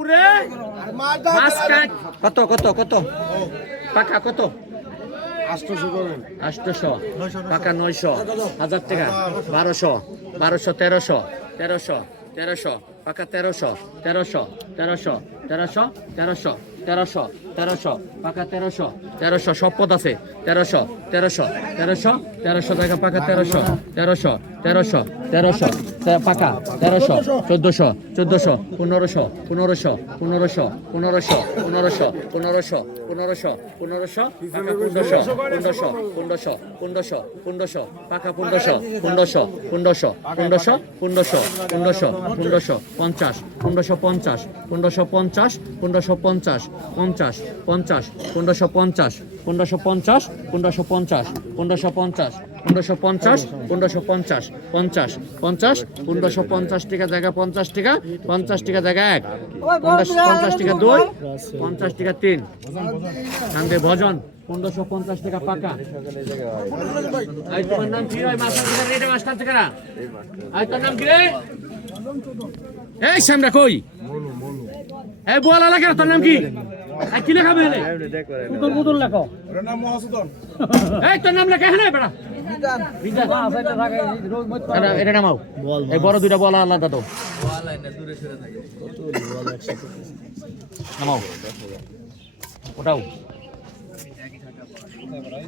পুরে মাছ কাট কত কত কত পাকা কত 800 করেন 800 পাকা 900 1000 টাকা 1200 1200 1300 1300 1300 পাকা 1300 1300 1300 1300 1300 1300 1300 পাকা 1300 1300 সব পদ আছে 1300 1300 1300 1300 টাকা পাকা 1300 1300 1300 1300 পাকা 1300 1400 1400 1500 1500 1500 1500 1500 1500 1500 1500 পাকা 1500 1500 1500 1500 পাকা 1500 1500 1500 1500 1500 1500 1500 50 1550 1550 1550 50 50 1550 1550 1550 1550 1550 1550 50 50 1550 টাকা জায়গা 50 টাকা 50 টাকা জায়গা 1 50 টাকা 2 50 টাকা 3 কান্দে ভজন 1550 টাকা পাকা আই তোমার নাম কি রে মাস্টার টাকা রেডে মাস্টার টাকা আই তোর নাম কি রে এই সামরা কই এই বলা লাগে তোর নাম কি আই কি লেখা বেলে তোর মুদল লেখো ওর নাম মহাসুদন এই তোর নাম লেখা হ্যাঁ বেটা বিজা আসাইতে থাকে রোজ মত এটা নামাও এই বড় দুইটা বলা আলাদা দাও বলা না দূরে সরে থাকে কত বলা 125 নামাও ওটাও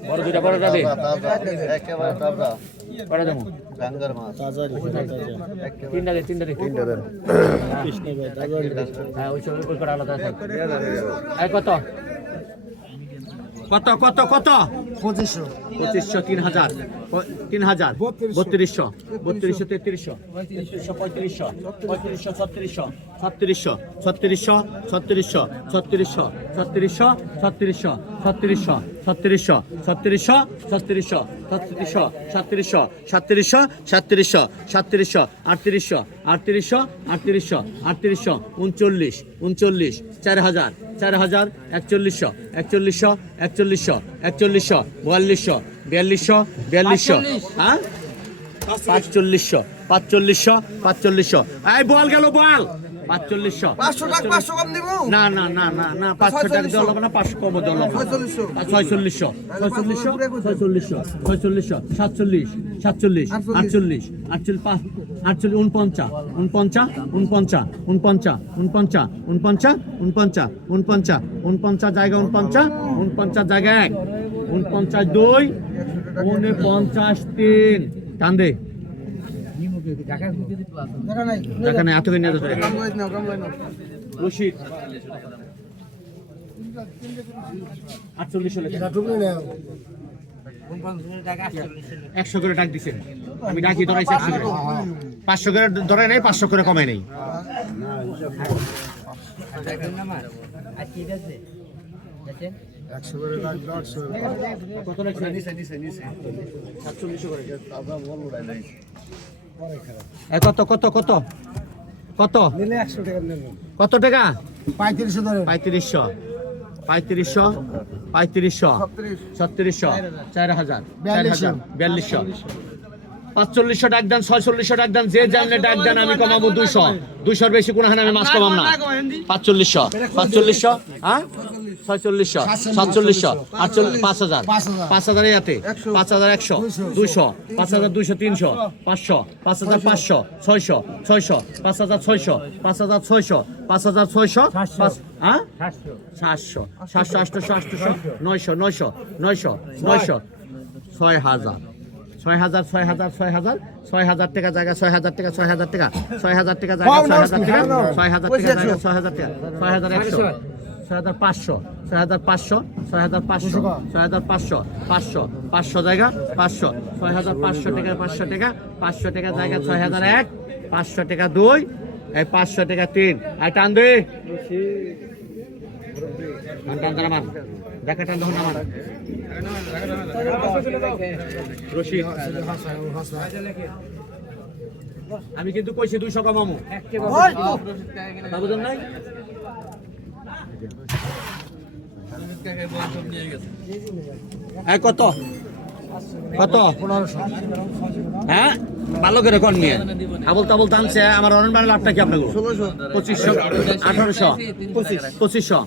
বড় দুইটা বড় যাবে একেবারে তাজা বড় দেবো গাঙ্গার মাছ তাজা তিনটা দে কৃষ্ণ ভাই তাজা হ্যাঁ ওই সব কই করা আলাদা আছে এই কত কত কত কত 2500 2500 3000 3000 3200 3200 3300 3300 3500 3500 3600 3600 3600 3600 3600 3600 3600 3600 3600 3600 3700 3700 3700 3700 3700 3800 3800 3800 3800 39 39 4000 4000 4100 4100 4100 4100 4200 4200 4200 হ্যাঁ 4500 4500 4500 এই বল গেল বল 4500 500 টাকা 500 কম দিব না না না না না 500 টাকা দেওয়া লাগবে না 500 কম দেওয়া লাগবে 4600 4600 4600 47 47 48 48 49 49 জায়গা 49 জায়গা 49 2 49 3 কান্দে দেখা নাই এতদিন এত রশিদ 100 করে ডাক দিছেন আমি ডাকি ধরাইছি 100 করে 500 করে ধরে নেই 500 করে কমে নেই কত লাগছে কত কত কত কত নিলে 100 টাকা নেব কত টাকা 3500 ধরে 3500 3600 4000 4200 4500 ডাক দেন 4600 ডাক দেন যে জানলে ডাক দেন আমি কমাবো 200 200 বেশি কোন আমি মাছ কমাম না 4500 হ্যাঁ 4600 4700 5000 5000 এতে 5100 200 5200 300 500 5500 600 5600 5600 5600 হ্যাঁ 700 800 900 6000 6000 টাকা জায়গা 6000 টাকা 6000 টাকা 6000 টাকা জায়গা 6000 টাকা 6000 টাকা জায়গা 6000 টাকা 6100 6500 6500 6500 6500 500 জায়গা 500 6500 টাকা 500 টাকা 500 টাকা জায়গা 6001 500 টাকা 2 এই 500 টাকা 3 আর টান দে টান টান আমার দেখা টান ধরুন আমার রশিদ আমি কিন্তু কইছি 200 কমামু বাবুজন নাই কত কত 1500 হ্যাঁ ভালো করে কোন নিয়ে আবল তাবল দামছে আমার অনবারের লাভটা কি আপনাকে 2500 1800 2500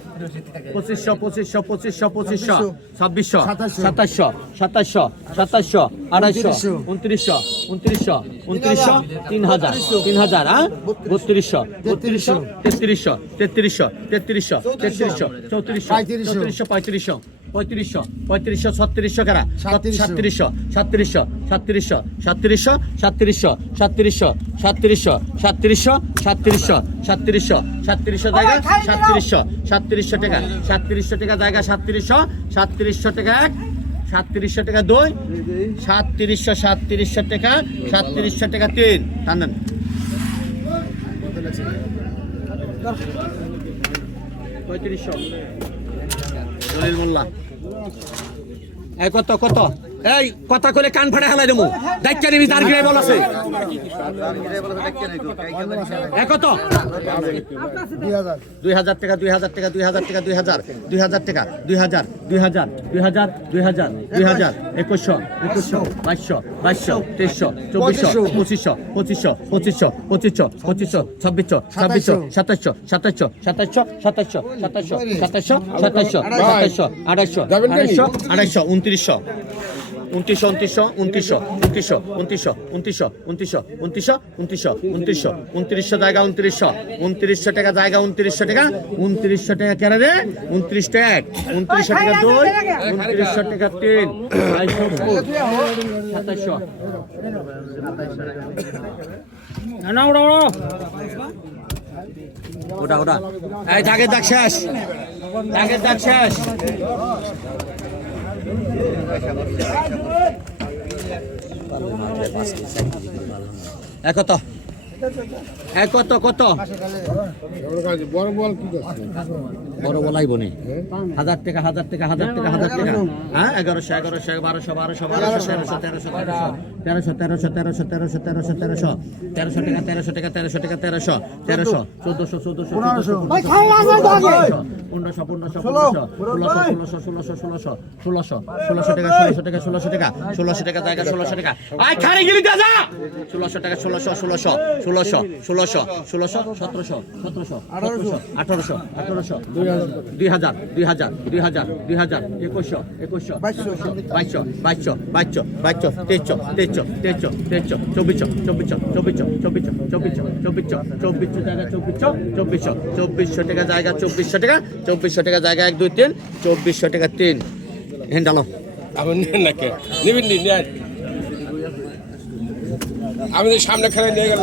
2500 2500 2500 2600 2700 2700 2700 2800 2900 2900 2900 3000 3000 হ্যাঁ 3200 3200 3300 3300 3300 3300 3400 3500 3500 3500 3600 কারা 3700 3700 3700 3700 3700 3700 3700 3700 3700 3700 জায়গা 3700 3700 টাকা 3700 টাকা জায়গা 3700 3700 টাকা এক 3700 টাকা দুই 3700 টাকা 3700 টাকা তিন টানেন পঁয়ত্রিশশো দলিল মোল্লা এই কত কত এই কথা কইলে কান ফাড়া হেলাই দেবো দায়িত্ব নিবি তার গিরাই বল আছে এই কত 2000 টাকা 2000 টাকা 2000 টাকা 2000 2000 টাকা 2000 2000 2000 2000 2000 2100 2200 2300 2400 2500 2500 2500 2500 2500 2600 2700 2700 2700 2700 2700 2700 2700 2800 2800 2900 2900 জায়গা 2900 টাকা জায়গা 2900 টাকা 2900 টাকা কেন রে 29 টাকা 2900 টাকা দুই 2900 টাকা তিন 2700 না ওড়া ওটা ওটা এই দাগের দাগ শেষ দাগের দাগ শেষ কত কত কত বড় বলাই বনে 1000 টাকা 1000 টাকা 1000 টাকা 1000 টাকা হ্যাঁ 1100 1100 1200 1200 1200 1300 1300 1300 1300 1300 টাকা 1300 টাকা 1300 1300 1400 1400 ভাই খাই না দাগে 1500 টাকা 1600 টাকা 1600 টাকা জায়গা 1600 টাকা আই খারে গিলি দা যা 1600 টাকা 1600 1700 1800 2000 2100 2200 2400 টাকা জায়গা 2400 টাকা 2400 টাকা জায়গা 1 2 3 2400 টাকা 3 হ্যান্ডালো আমি তো সামনে খেলে নিয়ে গেল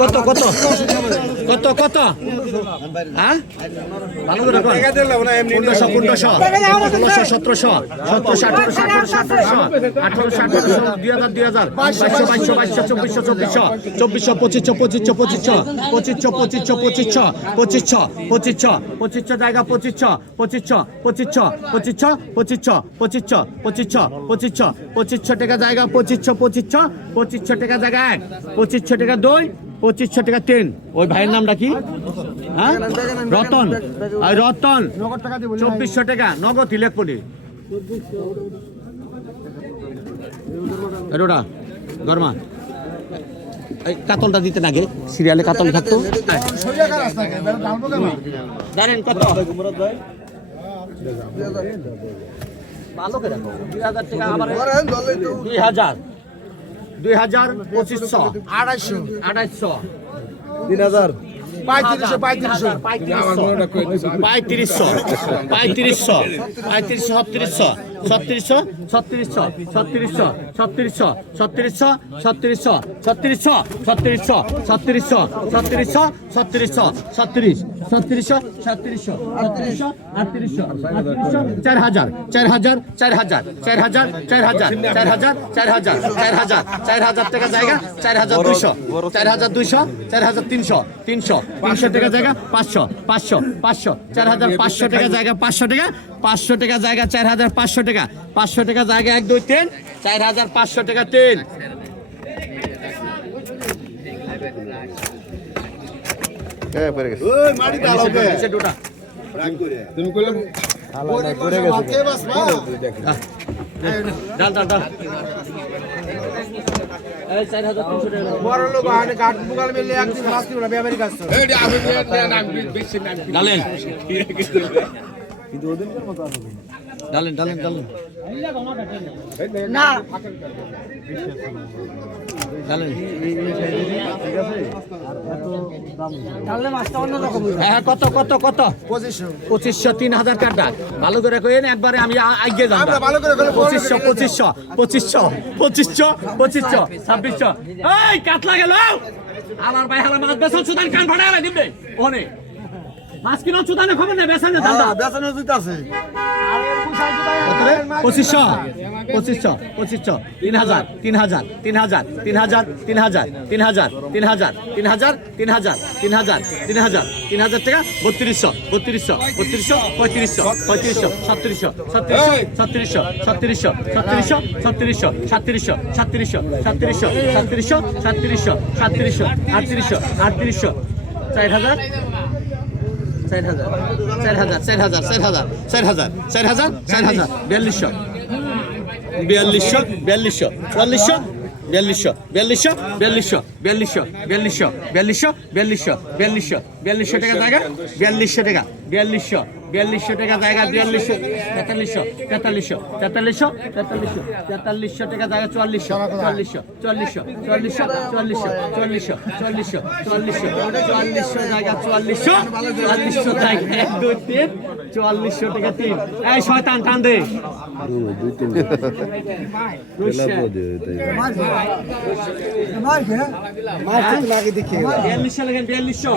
কত কত কত কত হ্যাঁ ভালো করে 1500 1700 জায়গা 2500 টাকা জায়গা 2500 টাকা জায়গা 2500 টাকা দুই 2500 টাকা তিন ওই ভাইয়ের নামটা কি হ্যাঁ রতন আর রতন 2400 টাকা নগদ ইলেকট্রনিক এরোটা গরমা এই কাতলটা দিতে নাগে সিরিয়ালে কাতল থাকতো জানেন কত ভালো করে 2000 টাকা আবার 2000 2500 250 2800 3000 3500 টাকা জায়গা 4200 4300 500 টাকা জায়গা 500 4500 টাকা জায়গা 500 টাকা জায়গা 4500 টাকা 500 টাকা জায়গা 1 2 3 4500 টাকা 3 পড়ে গেছে ওই মাটি দাও তুমি করলে ডাল ডাল ডাল এই 4300 টাকা বড় লোক আনে কাট মুগাল মিলে একদিন মাছ কিনা ব্যাপারী কাজ করে এই আমি বেশি না ডালেন ডালেন ডালেন ডালেন না ডালেন তাহলে মাছটা অন্য রকম হ্যাঁ কত কত কত 2500 3000 কাটা ভালো করে কইেন একবারে আমি আগে যাব আমরা ভালো করে 2500 2600 এই কাটলা গেল আমার ভাই হালা মাছ বেসন সুদান কান ফাড়াইলা দিবে ওনে মাছ কিনো সুদানে খবর না বেসানে দাদা বেচানো দিতে আছে 2500 3000 টাকা 3200 টাকা জায়গা 4200 টাকা 4200 টাকা জায়গা 4300 টাকা জায়গা 4400 জায়গা 4400 জায়গা 1 2 3 4400 টাকা 3 এই শয়তান টান দে মাছ লাগে দেখি 4200 লাগেন 4200